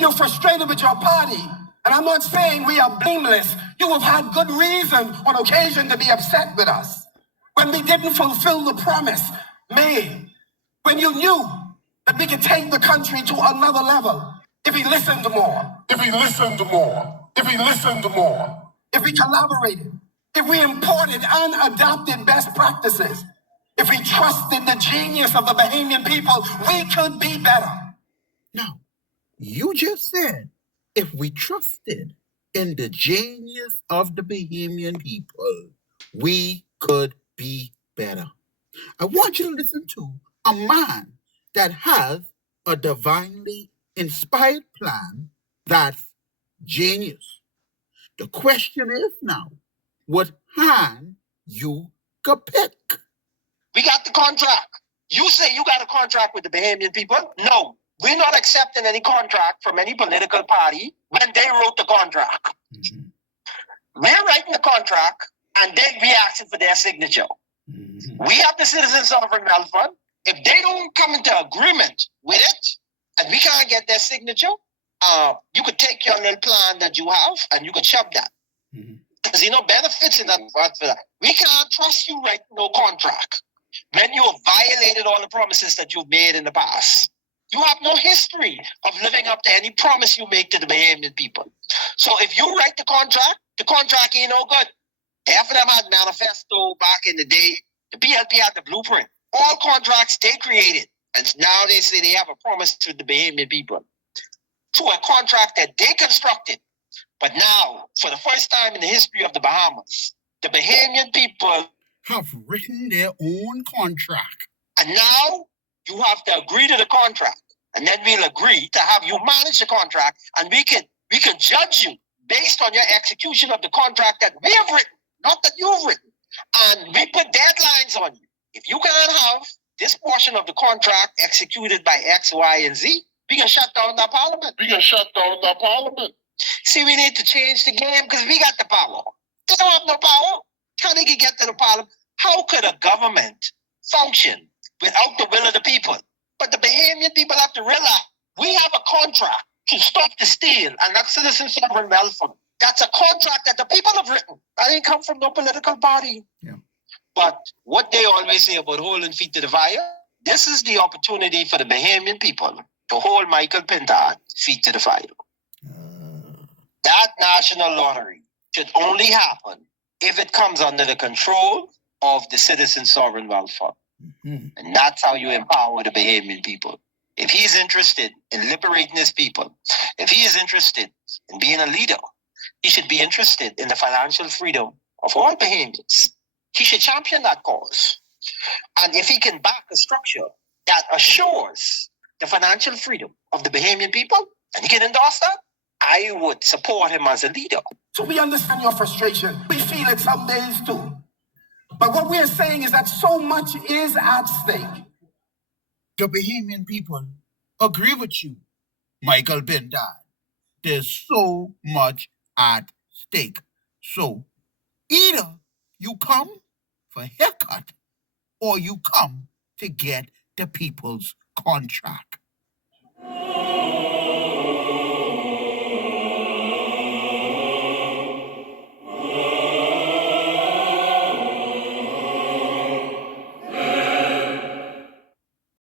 understand you're frustrated with your party, and I'm not saying we are blameless. You have had good reason on occasion to be upset with us when we didn't fulfill the promise made, when you knew that we could take the country to another level if we listened more, if we listened more, if we listened more, if we collaborated, if we imported and adopted best practices, if we trusted the genius of the Bahamian people, we could be better. Now, you just said if we trusted in the genius of the Bahamian people, we could be better. I want you to listen to a man that has a divinely inspired plan that's genius. The question is now, what hand you could pick? We got the contract. You say you got a contract with the Bahamian people? No, we're not accepting any contract from any political party when they wrote the contract. Mm-hmm. We're writing the contract and then we asking for their signature. Mm-hmm. We have the Citizen Sovereign Wealth Fund. If they don't come into agreement with it and we can't get their signature, you could take your little plan that you have and you could shove that. Because benefits in that for that. We can't trust you write no contract when you have violated all the promises that you've made in the past. You have no history of living up to any promise you make to the Bahamian people. So if you write the contract ain't no good. The FNM had manifesto back in the day. The PLP had the blueprint. All contracts they created. And now they say they have a promise to the Bahamian people. To a contract that they constructed. But now, for the first time in the history of the Bahamas, the Bahamian people have written their own contract. And now you have to agree to the contract. And then we'll agree to have you manage the contract. And we can judge you based on your execution of the contract that we have written, not that you've written. And we put deadlines on you. If you can't have this portion of the contract executed by X, Y, and Z, we can shut down that parliament. See, we need to change the game because we got the power. They don't have no power. How they can get to the parliament? How could a government function without the will of the people? But the Bahamian people have to realize we have a contract to stop the steal, and that's Citizen Sovereign Wealth Fund. That's a contract that the people have written. That didn't come from no political party. Yeah. But what they always say about holding feet to the fire, this is the opportunity for the Bahamian people to hold Michael Pintard feet to the fire. That national lottery should only happen if it comes under the control of the Citizen Sovereign Wealth Fund. Mm-hmm. And that's how you empower the Bahamian people. If he's interested in liberating his people, if he is interested in being a leader, he should be interested in the financial freedom of all Bahamians. He should champion that cause. And if he can back a structure that assures the financial freedom of the Bahamian people, and he can endorse that, I would support him as a leader. So we understand your frustration. We feel it some days too. But what we are saying is that so much is at stake. The Bahamian people agree with you, Michael Pintard. There's so much at stake. So either you come for a haircut or you come to get the people's contract.